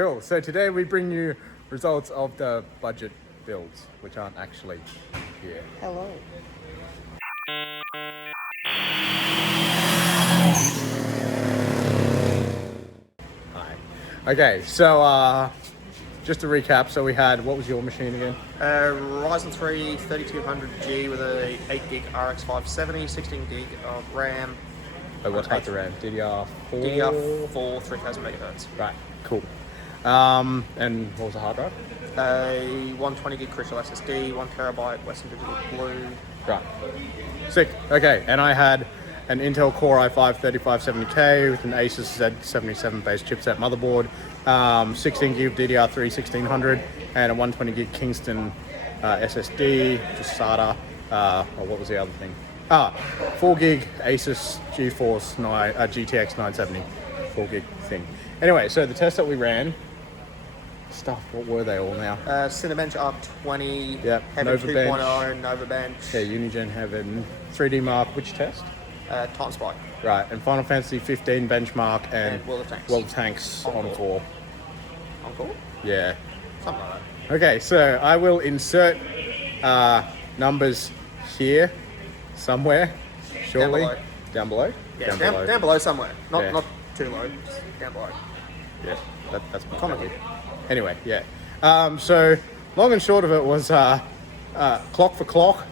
Cool. So today we bring you results of the budget builds, which aren't actually here. Hello. Hi. Okay, so just to recap, so we had, what was your machine again? Ryzen 3 3200G with a 8GB RX 570, 16GB of RAM. Oh, what type of RAM? DDR4? DDR4, 3000 megahertz. Right, cool. And what was the hard drive? A 120GB Crystal SSD, 1TB Western Digital Blue. Right. Sick. Okay, and I had an Intel Core i5 3570K with an Asus Z77 based chipset motherboard, 16GB DDR3 1600, and a 120GB Kingston SSD, just SATA. What was the other thing? 4GB Asus GeForce GTX 970, 4GB thing. Anyway, so the tests that we ran, what were they all now? Cinebench R20, Yep, Heaven Nova 2.0, Nova Bench. Yeah, Unigen Heaven, 3D Mark, which test? Time Spike. Right, and Final Fantasy 15 benchmark and World of Tanks. World of Tanks Encore. on 4. Encore? Yeah. Something like that. Okay, so I will insert numbers here somewhere, surely. Down below. Down below? Yeah, Down below. down below somewhere. Not Yeah. not too low, just down below. Yeah, that's my Comment. favorite. Anyway, yeah. So long and short of it was clock for clock,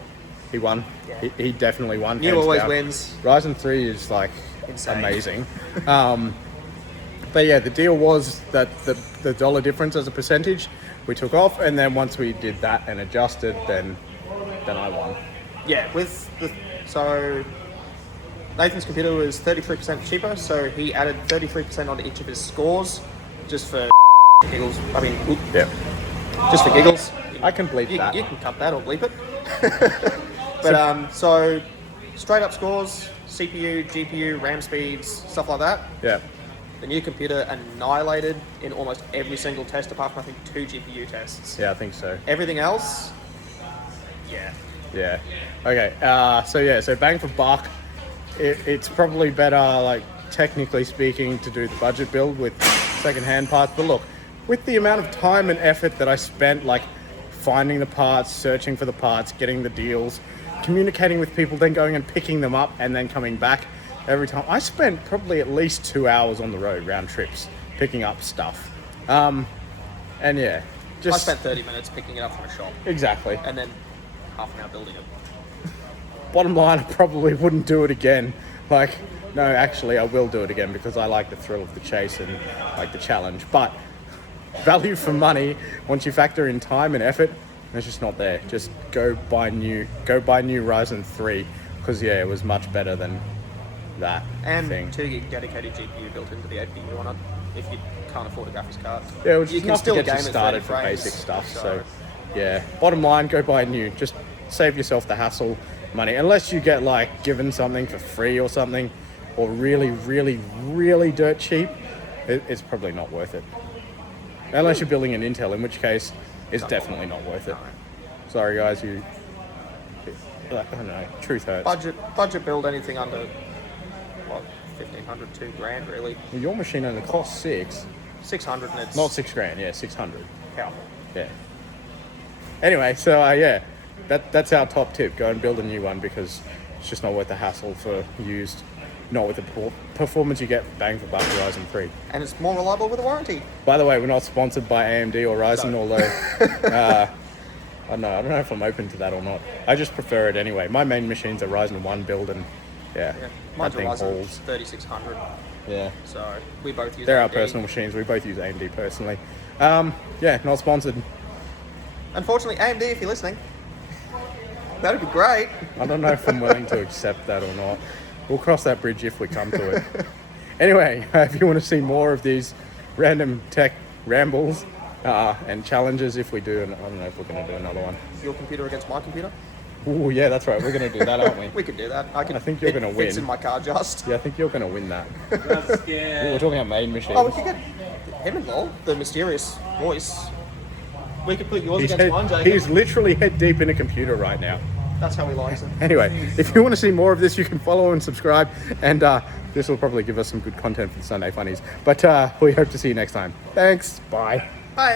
he won. Yeah. He definitely won. New hands always down. wins. Ryzen 3 is like Insane. amazing. But yeah, the deal was that the dollar difference as a percentage we took off, and then once we did that and adjusted, then I won. Yeah, so Nathan's computer was 33% cheaper, so he added 33% onto each of his scores, just for giggles. I mean, Yeah, just for giggles. I can bleep that. You can cut that or bleep it. But so straight up scores, CPU, GPU, RAM speeds, stuff like that. Yeah, The new computer annihilated in almost every single test, apart from I think 2 GPU tests. yeah, I think so. Everything else, yeah. Yeah. Okay. So bang for buck, it's probably better, like technically speaking, to do the budget build with second-hand parts. But look, with the amount of time and effort that I spent, like finding the parts, searching for the parts, getting the deals, communicating with people, then going and picking them up, and then coming back every time, I spent probably at least 2 hours on the road, round trips, picking up stuff. And yeah, I spent 30 minutes picking it up from a shop, exactly. and then half an hour building it. Bottom line, I probably wouldn't do it again. Like, no, actually, I will do it again because I like the thrill of the chase and like the challenge. But value for money, once you factor in time and effort, it's just not there. Just go buy new Ryzen 3 because yeah, it was much better than that And thing. 2GB dedicated GPU built into the APU on it, if you can't afford a graphics card. Yeah, which you is can enough still to get game you at started 30 for frames, basic stuff. So yeah, bottom line, go buy new. Just save yourself the hassle, money. Unless you get like given something for free or something, or really, really, really dirt cheap, it's probably not worth it. Unless you're building an Intel, in which case it's definitely not worth it. Sorry guys, I don't know, truth hurts. Budget build anything under, what, 1,500, 2 grand really. Well, your machine only costs 600 and it's not 6 grand, yeah, 600. powerful. Yeah. Anyway, so yeah, that's our top tip. Go and build a new one because it's just not worth the hassle for used, not with the performance you get bang for buck Ryzen 3. And it's more reliable with a warranty. By the way, we're not sponsored by AMD or Ryzen, although I don't know if I'm open to that or not. I just prefer it anyway. My main machine's a Ryzen 1 build, and yeah, Mine's that a thing Ryzen hauls. 3600, Yeah. so we both use They're our AMD. personal machines. We both use AMD personally. Yeah, not sponsored. Unfortunately, AMD, if you're listening, that'd be great. I don't know if I'm willing to accept that or not. We'll cross that bridge if we come to it. Anyway, if you want to see more of these random tech rambles and challenges, if we do, and I don't know if we're going to do another one. Your computer against my computer? Oh yeah, that's right. We're going to do that, aren't we? We could do that. I think you're gonna It fits win. in my car just. Yeah, I think you're going to win that. That's Ooh, scary. we're talking about main machines. Oh, we could get him involved. The mysterious voice. We could put yours He's, against mine, Jacob. he's literally head deep in a computer right now. That's how we like them. Anyway, if you want to see more of this, you can follow and subscribe, and this will probably give us some good content for the Sunday Funnies. But we hope to see you next time. Thanks. Bye.